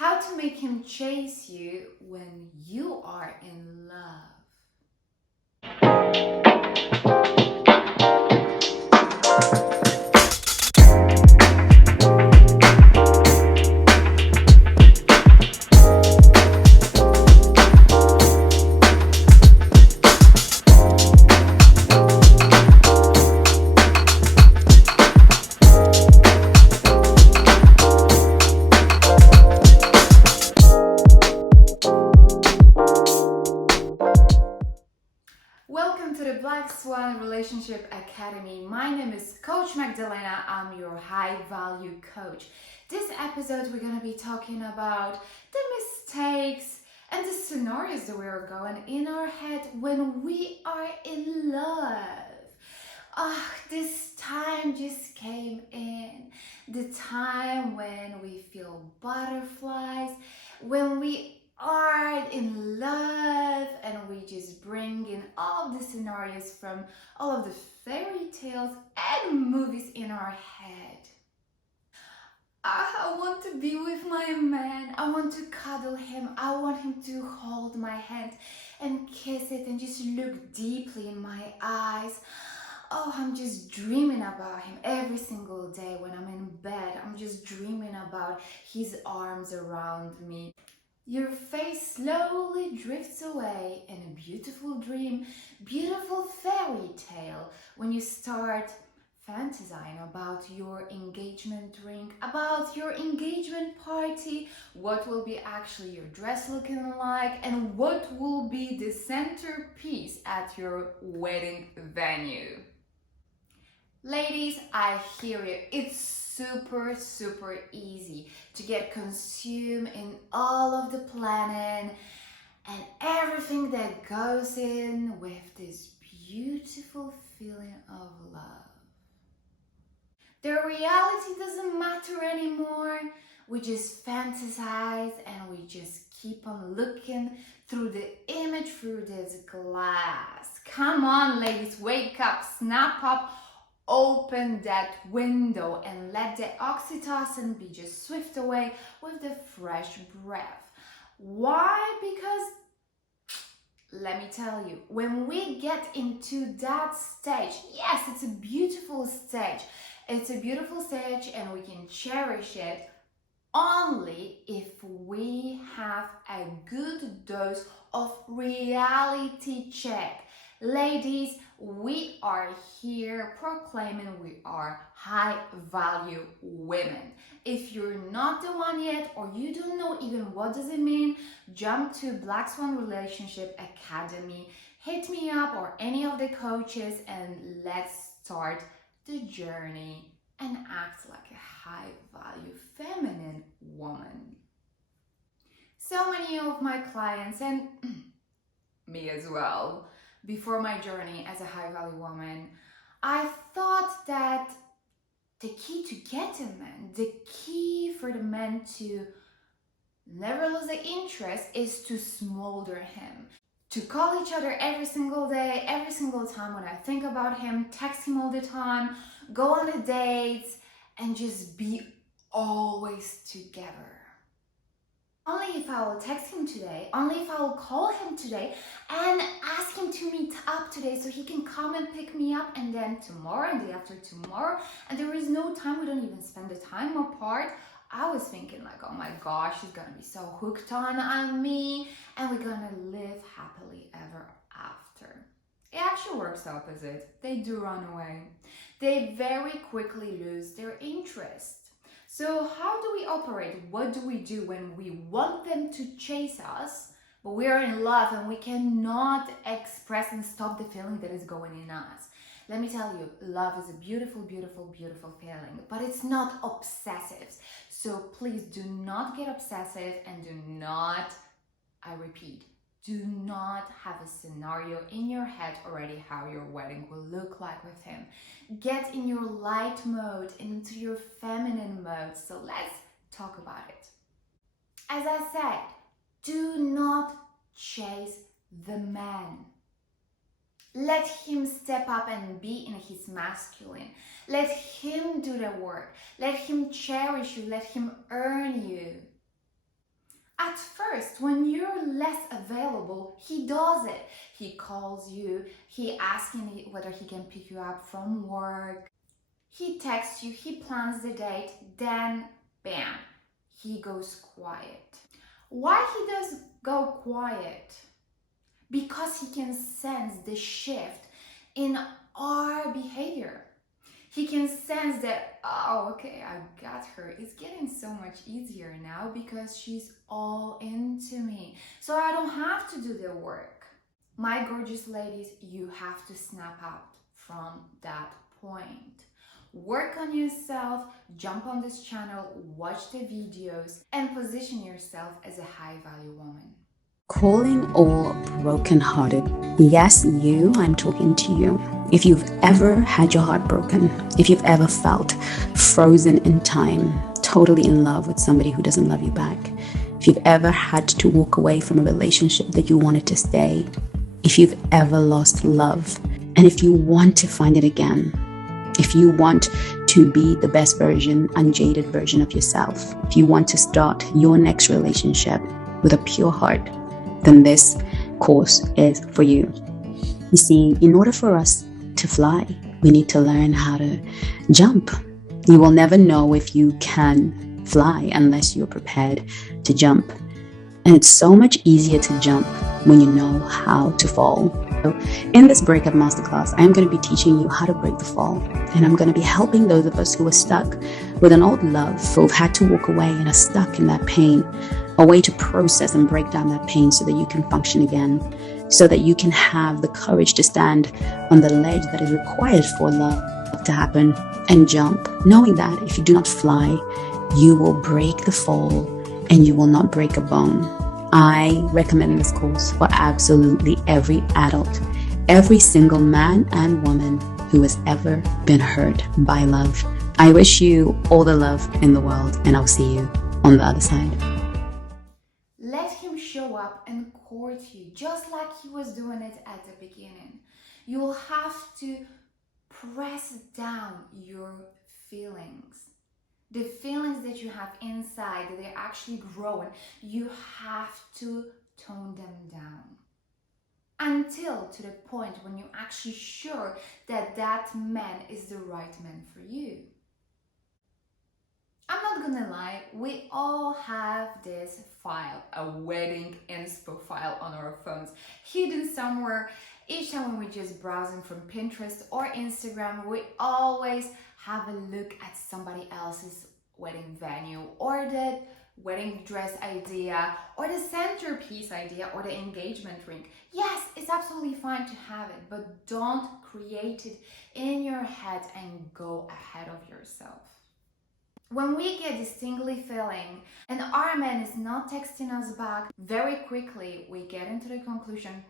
How to make him chase you when you are in love. Welcome to the Black Swan Relationship Academy. My name is Coach Magdalena. I'm your high value coach. This episode, we're going to be talking about the mistakes and the scenarios that we are going in our head when we are in love. This time just came in. The time when we feel butterflies, when we are in love and we just bring in all of the scenarios from all of the fairy tales and movies in our head. I want to be with my man. I want to cuddle him. I want him to hold my hand and kiss it and just look deeply in my eyes. I'm just dreaming about him every single day when I'm in bed. I'm just dreaming about his arms around me. Your face slowly drifts away in a beautiful dream, beautiful fairy tale when you start fantasizing about your engagement ring, about your engagement party, what will be actually your dress looking like, and what will be the centerpiece at your wedding venue. Ladies, I hear you. It's super easy to get consumed in all of the planning and everything that goes in with this beautiful feeling of love. The reality doesn't matter anymore. We just fantasize and we just keep on looking through the image through this glass. Come on, ladies, wake up, snap up. Open that window and let the oxytocin be just swept away with the fresh breath. Why? Because let me tell you, when we get into that stage, yes, it's a beautiful stage. It's a beautiful stage and we can cherish it only if we have a good dose of reality check. Ladies, we are here proclaiming we are high value women. If you're not the one yet or you don't know even what does it mean, jump to Black Swan Relationship Academy, hit me up or any of the coaches and let's start the journey and act like a high value feminine woman. So many of my clients and me as well, before my journey as a high value woman, I thought that the key to get a man, the key for the man to never lose the interest is to smolder him. To call each other every single day, every single time when I think about him, text him all the time, go on the dates, and just be always together. Only if I will text him today, only if I will call him today and ask him to meet up today so he can come and pick me up, and then tomorrow and the day after tomorrow, and there is no time, we don't even spend the time apart. I was thinking like, oh my gosh, he's gonna be so hooked on me and we're gonna live happily ever after. It actually works opposite. They do run away. They very quickly lose their interest. So how do we operate? What do we do when we want them to chase us, but we are in love and we cannot express and stop the feeling that is going in us? Let me tell you, love is a beautiful feeling, but it's not obsessive. So please do not get obsessive and do not, I repeat, do not have a scenario in your head already how your wedding will look like with him. Get in your light mode, into your feminine mode. So let's talk about it. As I said, do not chase the man. Let him step up and be in his masculine. Let him do the work. Let him cherish you. Let him earn you. At first, when you're less available, he does it. He calls you, he asks you whether he can pick you up from work, he texts you, he plans the date, then bam, he goes quiet. Why he does go quiet? Because he can sense the shift in our behavior. He can sense that, oh, okay, I got her. It's getting so much easier now because she's all into me. So I don't have to do the work. My gorgeous ladies, you have to snap out from that point. Work on yourself, jump on this channel, watch the videos, and position yourself as a high-value woman. Calling all broken-hearted. Yes, you, I'm talking to you. If you've ever had your heart broken, if you've ever felt frozen in time, totally in love with somebody who doesn't love you back, if you've ever had to walk away from a relationship that you wanted to stay, if you've ever lost love, and if you want to find it again, if you want to be the best version, unjaded version of yourself, if you want to start your next relationship with a pure heart, then this course is for you. You see, in order for us to fly, we need to learn how to jump. You will never know if you can fly unless you're prepared to jump. And it's so much easier to jump when you know how to fall. So in this breakup masterclass, I'm going to be teaching you how to break the fall. And I'm going to be helping those of us who are stuck with an old love, who've had to walk away and are stuck in that pain, a way to process and break down that pain so that you can function again, so that you can have the courage to stand on the ledge that is required for love to happen and jump, knowing that if you do not fly, you will break the fall and you will not break a bone. I recommend this course for absolutely every adult, every single man and woman who has ever been hurt by love. I wish you all the love in the world, and I'll see you on the other side. Let him show up and court you just like he was doing it at the beginning. You will have to press down your feelings. The feelings that you have inside, that they're actually growing, you have to tone them down. Until to the point when you're actually sure that that man is the right man for you. I'm not gonna lie, we all have this file, a wedding inspo file on our phones, hidden somewhere. Each time when we're just browsing from Pinterest or Instagram, we always have a look at somebody else's wedding venue, or the wedding dress idea, or the centerpiece idea, or the engagement ring. Yes, it's absolutely fine to have it, but don't create it in your head and go ahead of yourself. When we get this tingly feeling and our man is not texting us back, very quickly we get into the conclusion,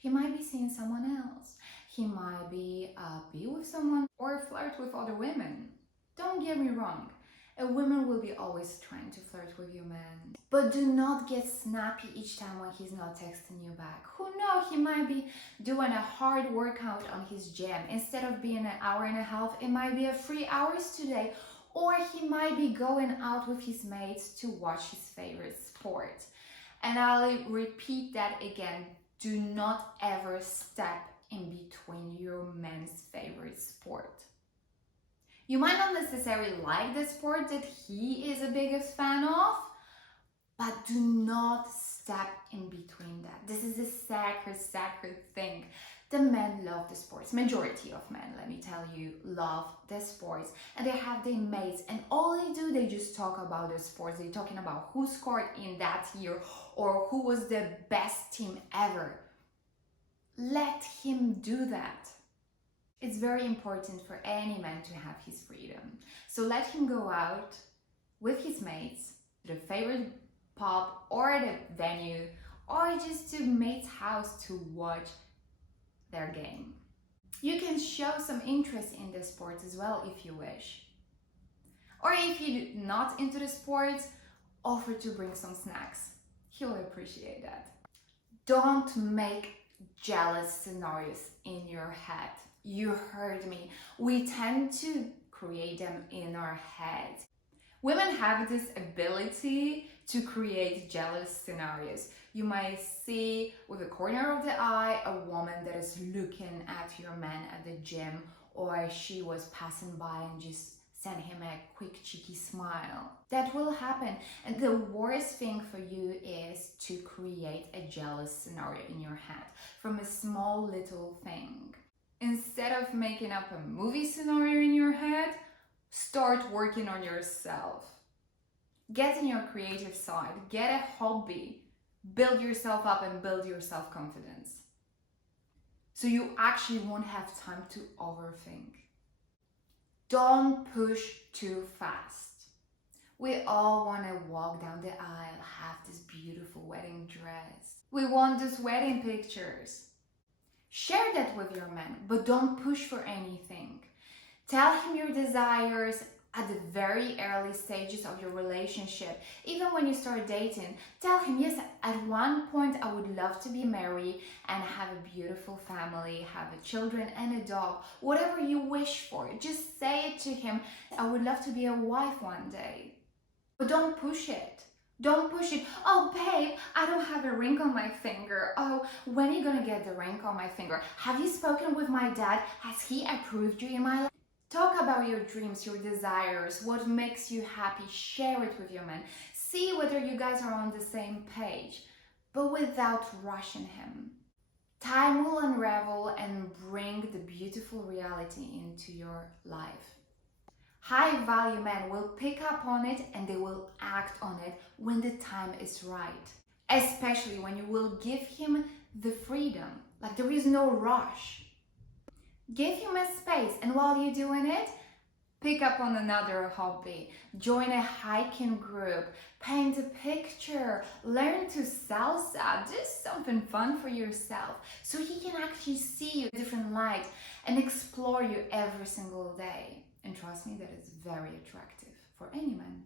he might be seeing someone else. He might be with someone or flirt with other women. Don't get me wrong, a woman will be always trying to flirt with your man. But do not get snappy each time when he's not texting you back. Who knows, he might be doing a hard workout on his gym. Instead of being an hour and a half, it might be a 3 hours today. Or he might be going out with his mates to watch his favorite sport. And I'll repeat that again. Do not ever step in between your man's favorite sport. You might not necessarily like the sport that he is the biggest fan of, but do not step in between that. This is a sacred thing. The men love the sports. Majority of men, let me tell you, love the sports. And they have their mates, and all they do, they just talk about the sports. They're talking about who scored in that year or who was the best team ever. Let him do that. It's very important for any man to have his freedom. So let him go out with his mates to the favorite pub or the venue, or just to mate's house to watch their game. You can show some interest in the sports as well if you wish. Or if you're not into the sports, offer to bring some snacks. He'll appreciate that. Don't make jealous scenarios in your head. You heard me. We tend to create them in our head. Women have this ability to create jealous scenarios. You might see with the corner of the eye a woman that is looking at your man at the gym, or she was passing by and just send him a quick cheeky smile. That will happen. And the worst thing for you is to create a jealous scenario in your head from a small little thing. Instead of making up a movie scenario in your head, start working on yourself. Get in your creative side, get a hobby, build yourself up and build your self-confidence. So you actually won't have time to overthink. Don't push too fast. We all want to walk down the aisle, have this beautiful wedding dress. We want those wedding pictures. Share that with your man, but don't push for anything. Tell him your desires at the very early stages of your relationship. Even when you start dating, tell him, yes, at one point I would love to be married and have a beautiful family, have children and a dog, whatever you wish for. Just say it to him, I would love to be a wife one day. But don't push it. Don't push it. Oh, babe, I don't have a ring on my finger. Oh, when are you gonna get the ring on my finger? Have you spoken with my dad? Has he approved you in my life? Talk about your dreams, your desires, what makes you happy. Share it with your man. See whether you guys are on the same page, but without rushing him. Time will unravel and bring the beautiful reality into your life. High value men will pick up on it and they will act on it when the time is right. Especially when you will give him the freedom, like there is no rush. Give him a space, and while you're doing it, pick up on another hobby. Join a hiking group, paint a picture, learn to salsa, do something fun for yourself so he can actually see you in a different light and explore you every single day. And trust me, that is very attractive for any man.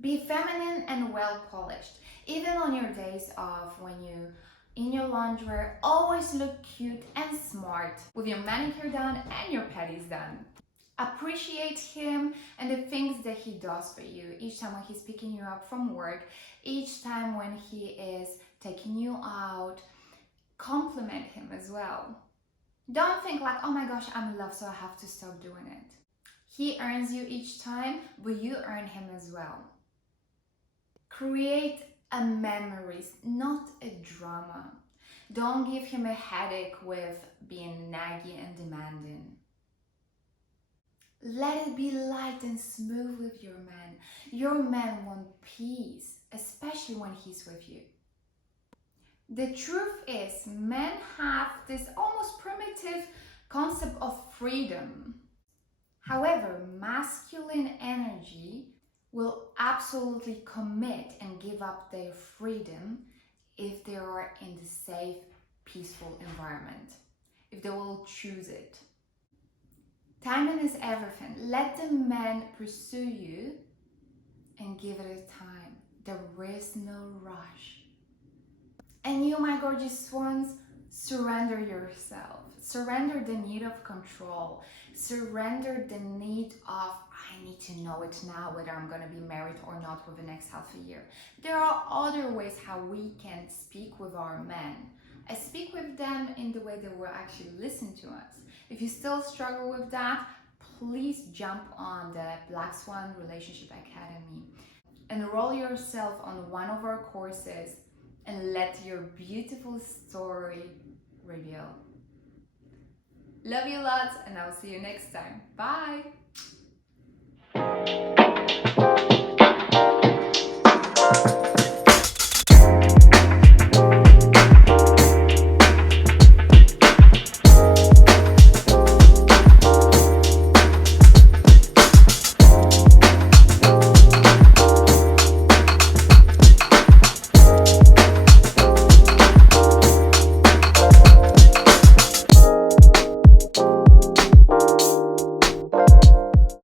Be feminine and well polished. Even on your days off, when you in your lingerie, always look cute and smart with your manicure done and your pedis done. Appreciate him and the things that he does for you. Each time when he's picking you up from work, each time when he is taking you out, compliment him as well. Don't think like, oh my gosh, I'm in love, so I have to stop doing it. He earns you each time, but you earn him as well. Create a memories, not a drama. Don't give him a headache with being naggy and demanding. Let it be light and smooth with your man. Your man wants peace, especially when he's with you. The truth is, men have this almost primitive concept of freedom. However, masculine energy will absolutely commit and give up their freedom if they are in the safe, peaceful environment, if they will choose it. Timing is everything. Let the man pursue you and give it a time. There is no rush. And you, my gorgeous swans, surrender yourself. Surrender the need of control. Surrender the need of, I need to know it now whether I'm going to be married or not for the next half a year. There are other ways how we can speak with our men. I speak with them in the way they will actually listen to us. If you still struggle with that, please jump on the Black Swan Relationship Academy. Enroll yourself on one of our courses and let your beautiful story reveal. Love you lots, and I'll see you next time. Bye!